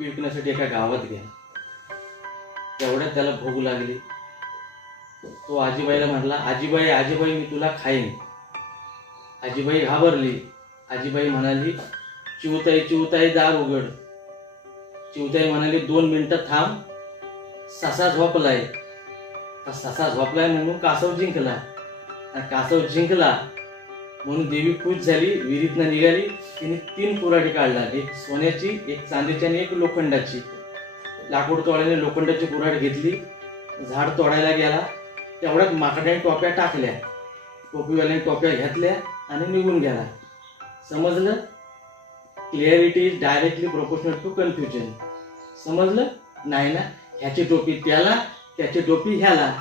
टोपी विकण्यासाठी एका गावात गेला. तेवढ्यात त्याला भूक लागली. तो आजीबाईला म्हटला, आजीबाई आजीबाई मी तुला खाईन. आजीबाई घाबरली. आजीबाई म्हणाली, चिवताई चिवताई दार उघड. चिवताई म्हणाली, 2 मिनिटं थांब, ससा झोपलाय. ससा झोपलाय म्हणून कासव जिंकला. आणि कासव जिंकला म्हणून देवी खुश झाली. विहिरीतनं निघाली. तिने 3 कुऱ्हाडी काढला, एक सोन्याची, एक चांदीची आणि एक लोखंडाची. लाकूड तोडायला लोखंडाची कुऱ्हाड घेतली. झाड तोडायला गेला. तेवढ्यात माकडाने टोप्या टाकल्या. टोपीवाल्याने टोप्या घेतल्या आणि निघून गेला. समजलं? Clarity is directly proportional to confusion. समजलं? नाही ना? ह्याची टोपी त्याला, त्याची टोपी ह्याला.